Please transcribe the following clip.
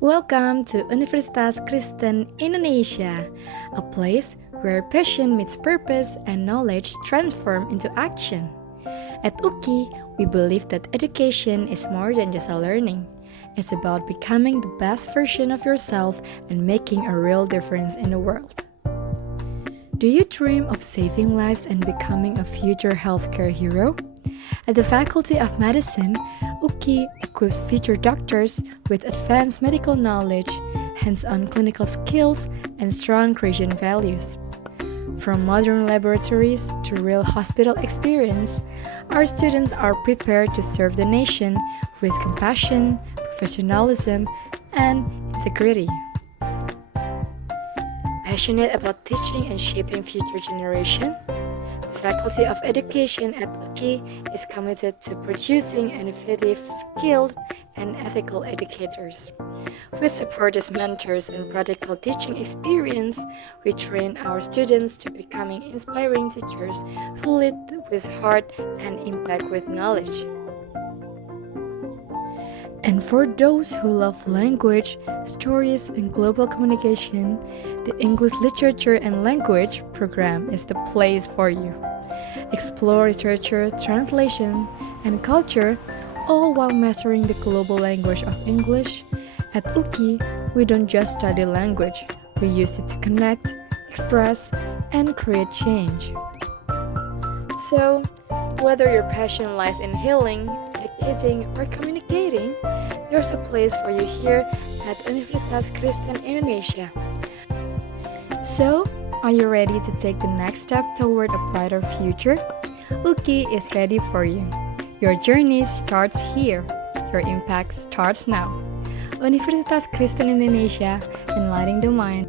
Welcome to Universitas Kristen Indonesia, a place where passion meets purpose and knowledge transform into action. At UKI, we believe that education is more than just a learning. It's about becoming the best version of yourself and making a real difference in the world. Do you dream of saving lives and becoming a future healthcare hero? At the Faculty of Medicine, UKI equips future doctors with advanced medical knowledge, hands-on clinical skills, and strong Christian values. From modern laboratories to real hospital experience, our students are prepared to serve the nation with compassion, professionalism, and integrity. Passionate about teaching and shaping future generation, the Faculty of Education at UKI is committed to producing innovative, skilled, and ethical educators. With support as mentors and practical teaching experience, we train our students to becoming inspiring teachers who lead with heart and impact with knowledge. And for those who love language, stories, and global communication, the English Literature and Language program is the place for you. Explore literature, translation, and culture, all while mastering the global language of English. At UKI, we don't just study language, we use it to connect, express, and create change. So, whether your passion lies in healing, educating, or communicating, there's a place for you here at Universitas Kristen Indonesia. So, are you ready to take the next step toward a brighter future? UKI is ready for you. Your journey starts here. Your impact starts now. Universitas Kristen Indonesia, enlightening the mind.